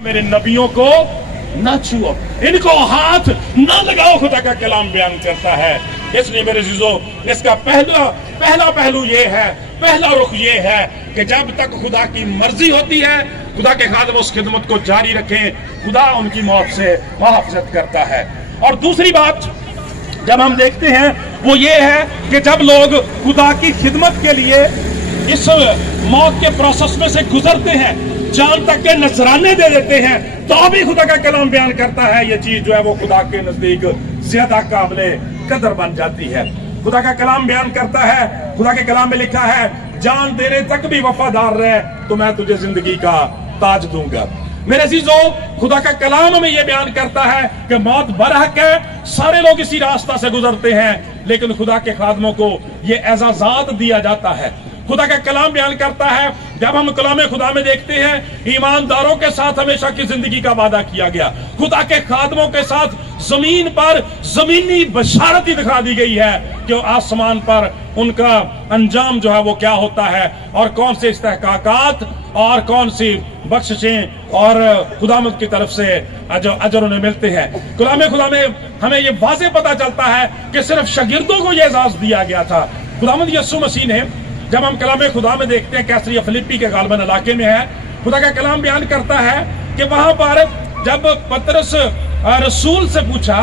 मेरे नबियों को न छुओ, इनको हाथ न लगाओ, खुदा का कलाम बयान करता है। इसलिए मेरे अज़ीज़ों, इसका पहला पहलू ये है, पहला रुख ये है कि जब तक खुदा की मर्जी होती है, खुदा के खादिम उस खिदमत को जारी रखें, खुदा उनकी मौत से मुहाफ़ज़त करता है। और दूसरी बात जब हम देखते हैं वो ये है कि जब लोग खुदा की खिदमत के लिए इस मौत के प्रोसेस में से गुजरते हैं, जान तक के नजराने दे देते हैं, तो भी खुदा का कलाम बयान करता है ये चीज जो है वो खुदा के नजदीक ज्यादा काबिले कदर बन जाती है। खुदा का कलाम बयान करता है, खुदा के कलाम में लिखा है, जान देने तक भी वफादार रहे तो मैं तुझे जिंदगी का ताज दूंगा। मेरे अज़ीज़ों, खुदा का कलाम में यह बयान करता है कि मौत बरहक है, सारे लोग इसी रास्ता से गुजरते हैं, लेकिन खुदा के खादमों को यह एजाज़ात दिया जाता है। खुदा का कलाम बयान करता है, जब हम कलाम खुदा में देखते हैं, ईमानदारों के साथ हमेशा की जिंदगी का वादा किया गया, खुदा के खादमों के साथ जमीन पर जमीनी बशारत ही दिखा दी गई है कि आसमान पर उनका अंजाम जो है वो क्या होता है, और कौन से इस्तेहकाकात और कौन सी बख्शिशें और खुदामद की तरफ से अजर उन्हें मिलते हैं। कलाम खुदा में हमें ये वाज़े पता चलता है कि सिर्फ शागिर्दों को यह एजाज दिया गया था। खुदामद यीशु मसीह ने, जब हम कलाम खुदा में देखते हैं, कैसरिया फिलिप्पी के गालबन इलाके में है, खुदा का कलाम बयान करता है कि वहां पर जब पतरस रसूल से पूछा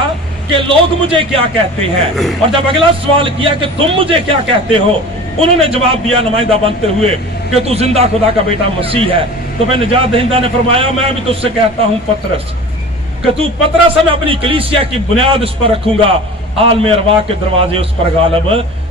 कि लोग मुझे क्या कहते हैं, और जब अगला सवाल किया कि तुम मुझे क्या कहते हो, उन्होंने जवाब दिया नुमाइंदा बनते हुए कि तू जिंदा खुदा का बेटा मसीह है। तो फिर निजात दहिंदा ने फरमाया, मैं भी तुझसे कहता हूं पतरस कि तू पतरस है, मैं अपनी कलीसिया की बुनियाद उस पर रखूंगा, आलम अरवाह के दरवाजे उस पर गालिब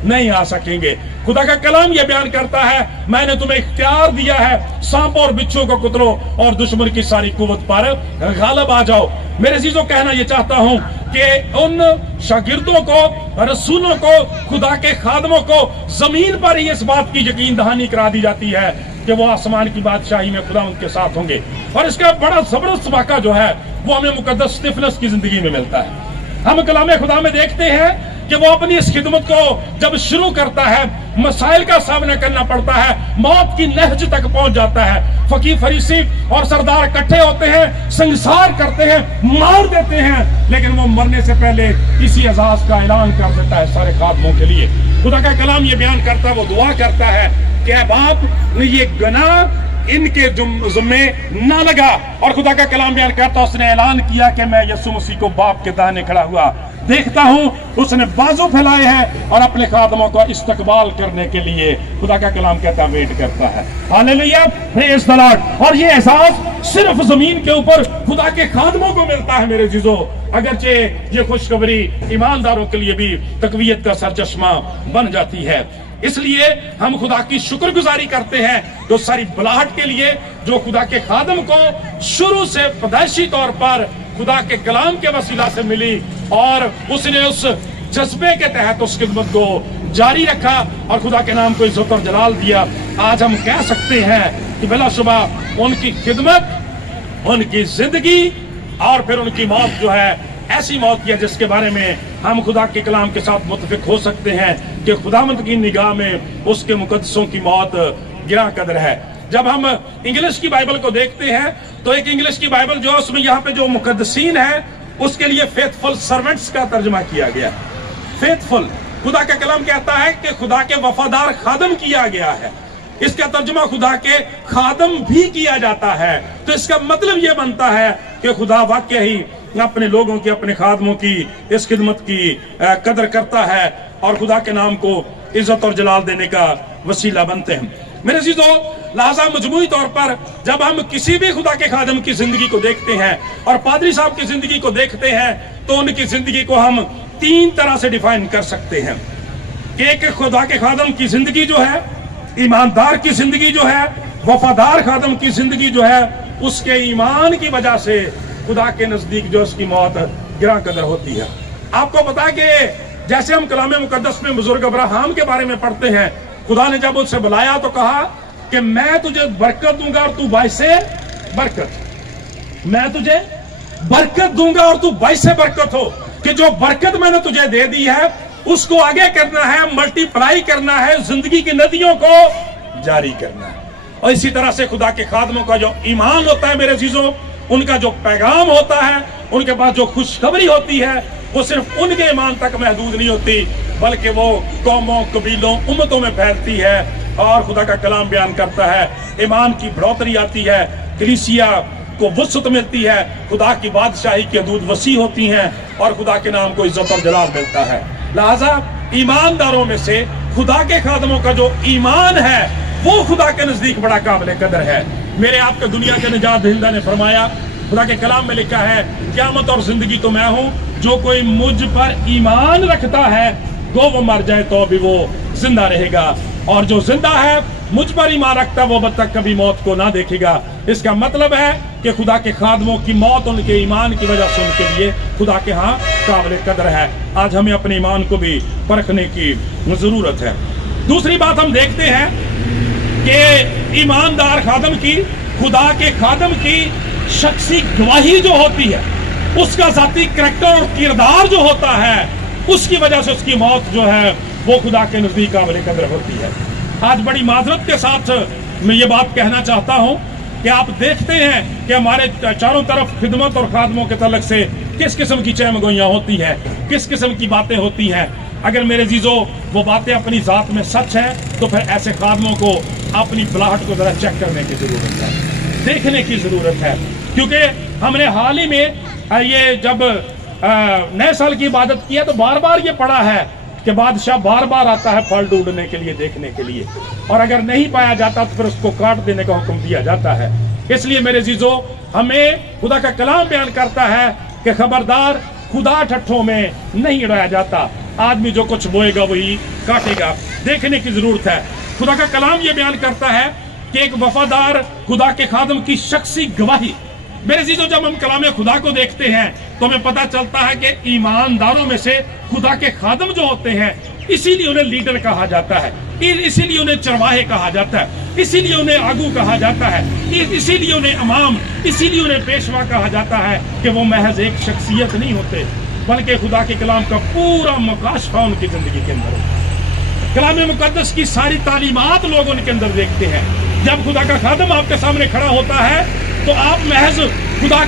नहीं आ सकेंगे। खुदा का कलाम यह बयान करता है, मैंने तुम्हें इख्तियार दिया है, सांपों और बिच्छू को कुतरो और दुश्मन की सारी कुव्वत पर गालिब आ जाओ। मेरे अज़ीज़ों, कहना यह चाहता हूं कि उन शागिर्दों को, रसूलों को, खुदा के खादमों को जमीन पर ही इस बात की यकीन दहानी करा दी जाती है कि वो आसमान की बादशाही में खुदा उनके साथ होंगे। और इसका बड़ा जबरदस्त वाक़ा जो है वो हमें मुकद्दस स्तिफनस की जिंदगी में मिलता है। हम कलाम खुदा में देखते हैं कि वो अपनी इस खिदमत को जब शुरू करता है, मसाइल का सामना करना पड़ता है, मौत की नहज तक पहुंच जाता है, फकीर फरीसी और सरदार इकट्ठे होते हैं, संसार करते हैं, मार देते हैं, लेकिन वो मरने से पहले इसी एजाज का ऐलान कर देता है सारे खादमों के लिए। खुदा का कलाम ये बयान करता है, वो दुआ करता है कि ऐ बाप, ये गुनाह इनके जुम्मे ना लगा। और खुदा का कलाम बयान करता, उसने ऐलान किया कि मैं यीशु मसीह को बाप के दाहिने खड़ा हुआ देखता हूं, उसने बाजू फैलाए हैं और अपने खादमों का इस्तकबाल करने के लिए, खुदा का कलाम कहता है, वेट करता है। Hallelujah, praise the Lord. और ये एहसास सिर्फ जमीन के ऊपर खुदा के खादमों को मिलता है मेरे अज़ीज़ों, अगरचे ये खुशखबरी ईमानदारों के लिए भी तकवीयत का सरचश्मा बन जाती है। इसलिए हम खुदा की शुक्रगुजारी करते हैं जो सारी बुलाहट के लिए, जो खुदा के खादम को शुरू से पैदाइशी तौर पर खुदा के कलाम के वसीला से मिली, और उसने उस जज्बे के तहत उस खिदमत को जारी रखा और खुदा के नाम को इज्जत और जलाल दिया। आज हम कह सकते हैं कि बिलाशुबा उनकी खिदमत, उनकी जिंदगी और फिर उनकी मौत जो है ऐसी मौत की है जिसके बारे में हम खुदा के कलाम के साथ मुत्तफिक हो सकते हैं कि खुदावंद की निगाह में उसके मुकद्दसों की मौत गिरा कदर है। जब हम इंग्लिश की बाइबल को देखते हैं तो एक इंग्लिश की बाइबल जो है उसमें यहाँ पे जो मुकद्दसीन है उसके लिए फेथफुल सर्वेंट्स का तर्जमा किया गया। फेथफुल, खुदा का कलाम कहता है कि खुदा के वफादार खादम किया गया है, इसका तर्जुमा खुदा के खादम भी किया जाता है। तो इसका मतलब यह बनता है कि खुदा वाकई ही अपने लोगों की, अपने खादमों की इस खिदमत की कदर करता है और खुदा के नाम को इज्जत और जलाल देने का वसीला बनते हैं। मेरे अज़ीज़ों, लिहाजा मजमूई तौर पर जब हम किसी भी खुदा के खादम की जिंदगी को देखते हैं और पादरी साहब की जिंदगी को देखते हैं तो उनकी जिंदगी को हम तीन तरह से डिफाइन कर सकते हैं कि एक खुदा के खादम की जिंदगी जो है, ईमानदार की जिंदगी जो है, वफादार खादम की जिंदगी जो है, उसके ईमान की वजह से खुदा के नजदीक जो उसकी मौत गिरा कदर होती है। आपको पता है कि जैसे हम कलाम मुकद्दस में बुजुर्ग अब्राहम के बारे में पढ़ते हैं, खुदा ने जब उससे बुलाया तो कहा कि मैं तुझे बरकत दूंगा और तू बाइसे बरकत, मैं तुझे बरकत दूंगा और तू बाइसे बरकत हो, कि जो बरकत मैंने तुझे दे दी है उसको आगे करना है, मल्टीप्लाई करना है, जिंदगी की नदियों को जारी करना है। और इसी तरह से खुदा के खादमों का जो ईमान होता है मेरे अज़ीज़ों, उनका जो पैगाम होता है, उनके पास जो खुशखबरी होती है, वो सिर्फ उनके ईमान तक महदूद नहीं होती, बल्कि वो कौमों, कबीलों, उम्मतों में फैलती है। और खुदा का कलाम बयान करता है ईमान की बढ़ोतरी आती है, कलीसिया को वसअत मिलती है, खुदा की बादशाही की हदूद वसी होती हैं और खुदा के नाम को इज्जत और जलाल मिलता है। लिहाजा ईमानदारों में से खुदा के खादमों का जो ईमान है वो खुदा के नजदीक बड़ा काबिल कदर है। मेरे आपके दुनिया के निजात दहिंदा ने फरमाया, खुदा के कलाम में लिखा है, क़यामत और जिंदगी तो मैं हूँ, जो कोई मुझ पर ईमान रखता है गो वो मर जाए तो भी वो जिंदा रहेगा, और जो जिंदा है मुझ पर ईमान रखता है वो अब तक कभी मौत को ना देखेगा। इसका मतलब है कि खुदा के खादमों की मौत उनके ईमान की वजह से उनके लिए खुदा के यहाँ काबिल कदर है। आज हमें अपने ईमान को भी परखने की जरूरत है। दूसरी बात हम देखते हैं कि ईमानदार खादम की, खुदा के खादम की शख्सी गवाही जो होती है, उसका जाती करैक्टर और किरदार जो होता है, उसकी वजह से उसकी मौत जो है वो खुदा के नजदीक काबिल कदर होती है। आज बड़ी माजरत के साथ मैं ये बात कहना चाहता हूँ कि आप देखते हैं कि हमारे चारों तरफ खिदमत और खादमों के तलक से किस किस्म की चहमगोइयाँ होती हैं, किस किस्म की बातें होती हैं। अगर मेरे जीजो वो बातें अपनी जात में सच है तो फिर ऐसे खादमों को अपनी बुलाहट को जरा चेक करने की जरूरत है, देखने की जरूरत है। क्योंकि हमने हाल ही में ये जब नए साल की इबादत की है तो बार बार ये पढ़ा है कि बादशाह बार बार आता है फल ढूंढने के लिए, देखने के लिए, और अगर नहीं पाया जाता तो फिर उसको काट देने का हुक्म दिया जाता है। इसलिए मेरे जीजो हमें खुदा का कलाम बयान करता है कि खबरदार, खुदा ठट्ठों में नहीं उड़ाया जाता, आदमी जो कुछ बोएगा वही काटेगा। देखने की जरूरत है। खुदा का कलाम ये बयान करता है कि एक वफादार खुदा के खादम की शख्सी गवाही। मेरे जीजो जब हम कलाम खुदा को देखते हैं तो हमें पता चलता है कि ईमानदारों में से खुदा के खादम जो होते हैं, इसीलिए उन्हें लीडर कहा जाता है, इसीलिए उन्हें चरवाहे कहा जाता है, इसीलिए उन्हें आगू कहा जाता है, इसीलिए उन्हें इमाम, इसीलिए उन्हें पेशवा कहा जाता है कि वो महज एक शख्सियत नहीं होते, बल्कि खुदा के कलाम का पूरा मुकाशफा उनकी जिंदगी के अंदर होता है। कलाम मुकद्दस की सारी तालीमात लोग उनके अंदर देखते हैं। जब खुदा का खादम आपके सामने खड़ा होता है तो आप महज खुदा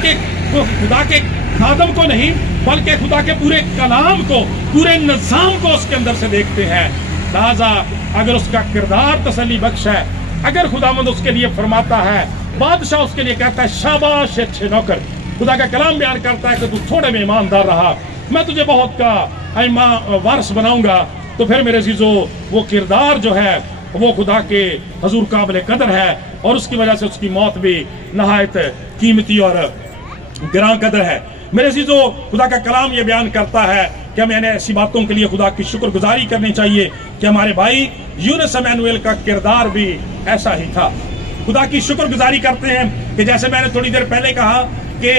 के खादम को नहीं, बल्कि खुदा के पूरे कलाम को, पूरे निज़ाम को उसके अंदर से देखते हैं। लिहाजा अगर उसका किरदार तसल्ली बख्श है, अगर खुदावंद उसके लिए फरमाता है, बादशाह उसके लिए कहता है शाबाश अच्छे नौकर, खुदा का कलाम बयान करता है कि तू थोड़े में ईमानदार रहा, मैं तुझे बहुत का वारिस बनाऊंगा, तो फिर मेरे जीजो वो किरदार जो है वो खुदा के हजूर काबिल कदर है, और उसकी वजह से उसकी मौत भी नहायत कीमती और गिरां कदर है। मेरे जीजो खुदा का कलाम ये बयान करता है कि हमें ऐसी बातों के लिए खुदा की शुक्रगुजारी करनी चाहिए कि हमारे भाई यूनुस इमैनुएल का किरदार भी ऐसा ही था। खुदा की शुक्रगुजारी करते हैं कि जैसे मैंने थोड़ी देर पहले कहा कि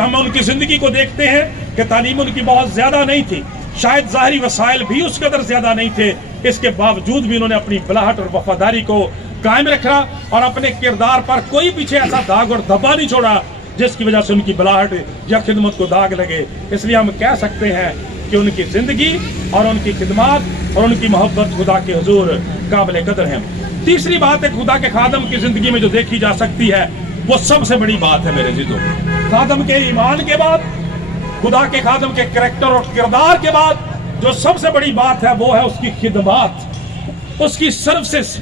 हम उनकी जिंदगी को देखते हैं कि तालीम उनकी बहुत ज्यादा नहीं थी, शायद ज़ाहिरी वसाइल भी उस कदर ज्यादा नहीं थे, इसके बावजूद भी उन्होंने अपनी बुलाहट और वफादारी को कायम रखा और अपने किरदार पर कोई पीछे ऐसा दाग और धब्बा नहीं छोड़ा जिसकी वजह से उनकी बुलाहट या खिदमत को दाग लगे। इसलिए हम कह सकते हैं कि उनकी जिंदगी और उनकी खिदमत और उनकी मोहब्बत खुदा के हुजूर काबिल कदर है। तीसरी बात है खुदा के खादम की जिंदगी में जो देखी जा सकती है वो सबसे बड़ी बात है मेरे जीजों, खादम के ईमान के बाद, खुदा के खादम के करैक्टर और किरदार के बाद जो सबसे बड़ी बात है वो है उसकी खिदमत, उसकी सर्विसेज,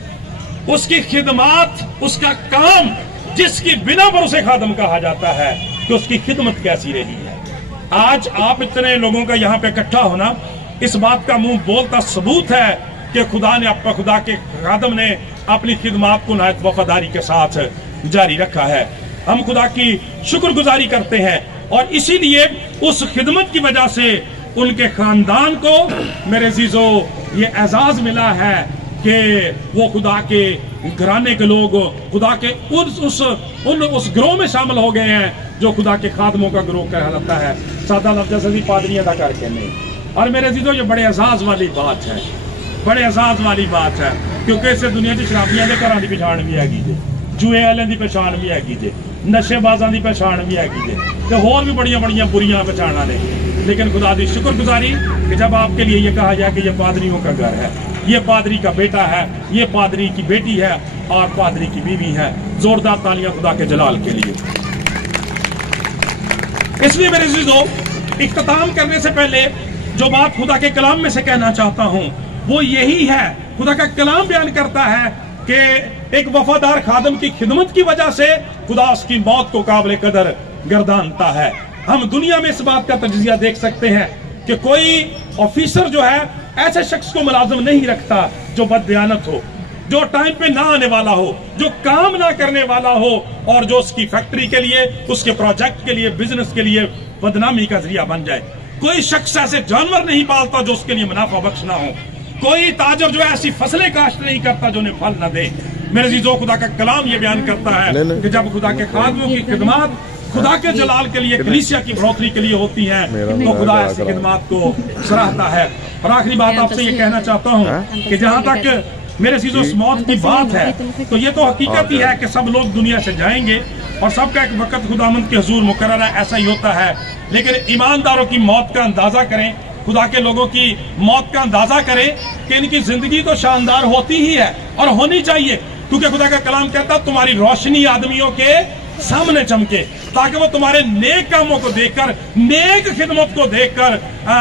उसकी खिदमत, उसका काम, जिसकी बिना पर उसे खादम कहा जाता है कि उसकी खिदमत कैसी रही है। आज आप इतने लोगों का यहाँ पे इकट्ठा होना इस बात का मुंह बोलता सबूत है कि खुदा के खादम ने अपनी खिदमत को नहायत वफादारी के साथ जारी रखा है। हम खुदा की शुक्रगुजारी करते हैं और इसीलिए उस खिदमत की वजह से उनके खानदान को मेरे जीजो ये एजाज मिला है कि वो खुदा के घराने के लोग खुदा के उस गिरोह में शामिल हो गए हैं जो खुदा के खादमों का गिरोह कहलाता है। सादा लफ्ज़ जैसे पादरी अदा करके नहीं। और मेरे जीजो ये बड़े एजाज वाली बात है, बड़े एजाज वाली बात है, क्योंकि इससे दुनिया की शराबियां के घरां दी पछाण भी हैगी जे, जुए वाले की पछाण भी हैगी जे, नशेबाजां की पछाण भी हैगी जे, तो होर भी बड़ियां बड़ियां बुरियां पछाणा ने। लेकिन खुदा की शुक्रगुजारी कि जब आपके लिए ये कहा जाए कि ये पादरियों का घर है, ये पादरी का बेटा है, ये पादरी की बेटी है और पादरी की बीवी है। जोरदार तालियां खुदा के जलाल के लिए। इसलिए मेरे अज़ीज़ों, इख्तिताम करने से पहले जो बात खुदा के कलाम में से कहना चाहता हूं वो यही है। खुदा का कलाम बयान करता है कि एक वफादार खादम की खिदमत की वजह से खुदा उसकी मौत को काबिल कदर गर्दानता है। हम दुनिया में इस बात का तज्जिया देख सकते हैं कि कोई ऑफिसर जो है ऐसे शख्स को मुलाजिम नहीं रखता जो बददियानत हो, जो टाइम पे ना आने वाला हो, जो काम ना करने वाला हो और जो उसकी फैक्ट्री के लिए, उसके प्रोजेक्ट के लिए, बिजनेस के लिए बदनामी का जरिया बन जाए। कोई शख्स ऐसे जानवर नहीं पालता जो उसके लिए मुनाफा बख्श ना हो। कोई ताजर जो है ऐसी फसलें काश्त नहीं करता जो उन्हें फल ना दे। मेरे अज़ीज़ों, खुदा का कलाम ये बयान करता है कि जब खुदा के खादमों की खिदमत खुदा के जलाल के लिए, कलीसिया की बढ़ोतरी के लिए होती हैं, तो खुदा ऐसी खिदमत को सराहता है। और आखिरी बात आपसे ये कहना चाहता हूँ कि जहाँ तक मेरे अज़ीज़ों इस मौत की बात है, तो ये तो हकीकत ही है कि सब लोग दुनिया से जाएंगे और सबका एक वक्त खुदावंद के हुजूर मुकर्रर है, ऐसा ही होता है। लेकिन ईमानदारों की मौत का अंदाजा करें, खुदा के लोगों की मौत का अंदाजा करें कि इनकी जिंदगी तो शानदार होती ही है और होनी चाहिए, क्योंकि खुदा का कलाम कहता है तुम्हारी रोशनी आदमियों के सामने चमके, ताकि वो तुम्हारे नेक कामों को देखकर, नेक खिदमत को देखकर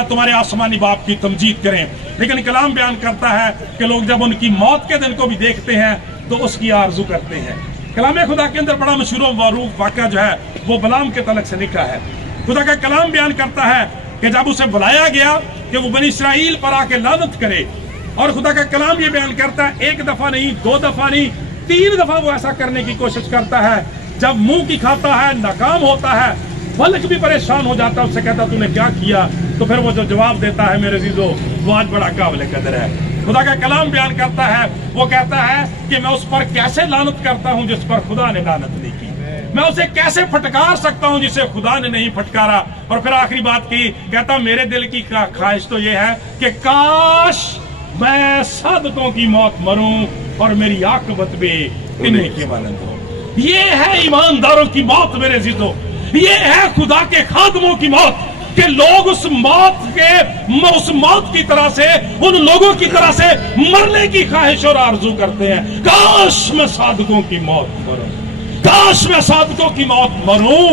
तुम्हारे आसमानी बाप की तमजीद करें। लेकिन कलाम बयान करता है कि लोग जब उनकी मौत के दिन को भी देखते हैं तो उसकी आरजू करते हैं। कलाम खुदा के अंदर बड़ा मशहूर मारूफ वाक़या जो है वो बलाम के तलक से लिखा है। खुदा का कलाम बयान करता है कि जब उसे बुलाया गया कि वो बनी इसराइल पर आके लानत करे, और खुदा का कलाम ये बयान करता है एक दफा नहीं, दो दफा नहीं, 3 दफा वो ऐसा करने की कोशिश करता है। जब मुंह की खाता है, नाकाम होता है, मलिक भी परेशान हो जाता है, उससे कहता तूने क्या किया, तो फिर वो जो जवाब देता है मेरे अज़ीज़ों वो आज बड़ा काबिल कदर है। खुदा का कलाम बयान करता है, वो कहता है कि मैं उस पर कैसे लानत करता हूं जिस पर खुदा ने लानत नहीं की, मैं उसे कैसे फटकार सकता हूं जिसे खुदा ने नहीं फटकारा। और फिर आखिरी बात की, कहता मेरे दिल की ख्वाहिश तो ये है कि काश मैं सादकों की मौत मरूं और मेरी आकबत भी इन्हीं की मानंद हो। ये है ईमानदारों की मौत मेरे अज़ीज़ों, ये है खुदा के खादमों की मौत, कि लोग उस मौत की तरह से, उन लोगों की तरह से मरने की ख्वाहिश और आरजू करते हैं। काश मैं सादकों की मौत मरूं, काश मैं सादकों की मौत मरूं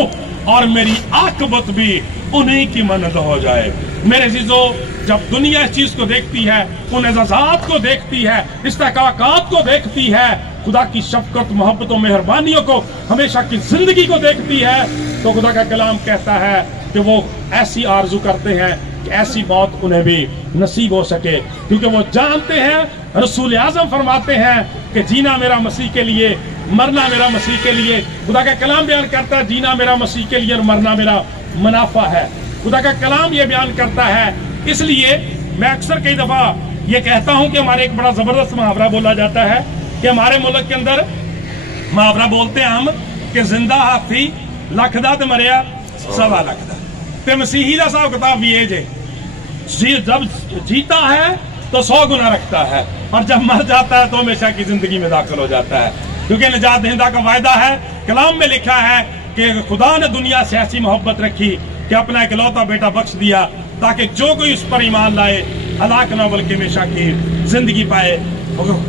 और मेरी आकबत भी उन्हीं की मदद हो जाए। मेरे अज़ीज़ों, जब दुनिया इस चीज को देखती है, उन एजाज़ात को देखती है, इस्तेकाकात को देखती है, खुदा की शफकत, मोहब्बत और मेहरबानियों को, हमेशा की जिंदगी को देखती है, तो खुदा का कलाम कहता है कि वो ऐसी आरजू करते हैं कि ऐसी मौत उन्हें भी नसीब हो सके, क्योंकि वो जानते हैं, रसूल आज़म फरमाते हैं कि जीना मेरा मसीह के लिए, मरना मेरा मसीह के लिए। खुदा का कलाम बयान करता है जीना मेरा मसीह के लिए और मरना मेरा मुनाफा है। खुदा का कलाम ये बयान करता है। इसलिए मैं अक्सर कई दफा ये कहता हूं कि हमारे एक बड़ा जबरदस्त मुहावरा बोला जाता है कि हमारे मुल्क के अंदर मुहावरा बोलते हैं हम कि जिंदा हाथी लख दा ते मरिया 1.25 लाख दा, ते मसीही दा हिसाब किताब भी ये जे जब जीता है तो 100 गुना रखता है और जब मर जाता है तो हमेशा की जिंदगी में दाखिल हो जाता है, क्योंकि निजात दहिंदा का वायदा है। कलाम में लिखा है कि खुदा ने दुनिया से ऐसी मोहब्बत रखी कि अपना इकलौता बेटा बख्श दिया ताकि जो कोई उस पर ईमान लाए हलाक न बल्कि हमेशा की जिंदगी पाए।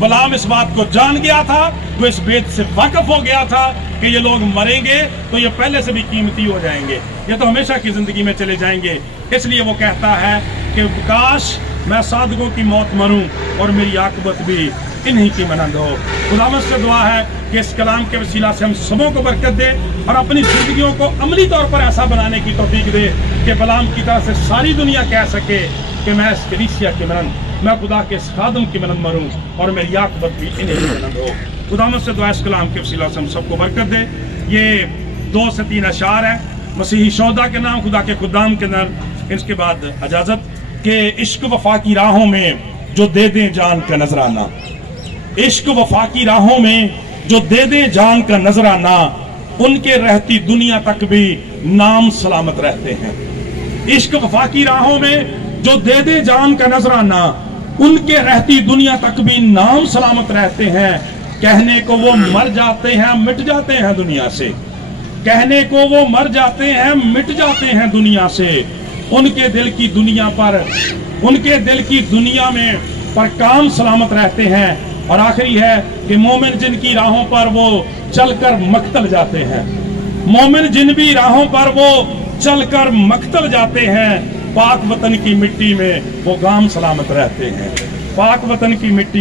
बलाम इस बात को जान गया था, वो इस बेत से वाकिफ हो गया था कि ये लोग मरेंगे तो ये पहले से भी कीमती हो जाएंगे, ये तो हमेशा की जिंदगी में चले जाएंगे। इसलिए वो कहता है कि काश मैं सादकों की मौत मरूं और मेरी आकबत भी इन्हीं की मनंद हो। खुदावंद से दुआ है कि इस कलाम के वसीला से हम सबों को बरकत दे और अपनी जिंदगियों को अमली तौर पर ऐसा बनाने की तौफीक दे कि बलाम की तरह से सारी दुनिया कह सके कि मैं इस कलीसिया की मनंद, मैं खुदा के इस खादम की मनंद मरूं और मेरी आकबत भी इन्हीं की मनंद हो। खुदावंद से दुआ इस कलाम के वसीला से हम सबको बरकत दे। ये 2 से 3 अशार है मसीही शोदा के नाम, खुदा के खुदाम के नाम। इसके बाद इजाजत के इश्क वफा की राहों में जो दे दें जान का नजराना, इश्क वफा की राहों में जो दे दें जान का नजराना, उनके रहती दुनिया तक भी नाम सलामत रहते हैं। इश्क वफा की राहों में जो दे दे जान का नजराना, उनके रहती दुनिया तक भी नाम सलामत रहते हैं। कहने को वो मर जाते हैं मिट जाते हैं दुनिया से, कहने को वो मर जाते हैं मिट जाते हैं दुनिया से। उनके दिल की दुनिया पर, उनके दिल की दुनिया में पर काम सलामत रहते हैं। और आखिरी है कि मोमिन जिनकी राहों पर वो चलकर मक्तल जाते हैं, मोमिन जिन भी राहों पर वो चलकर मकतल जाते हैं, पाक वतन की मिट्टी में वो गाम सलामत रहते हैं। पाक वतन की मिट्टी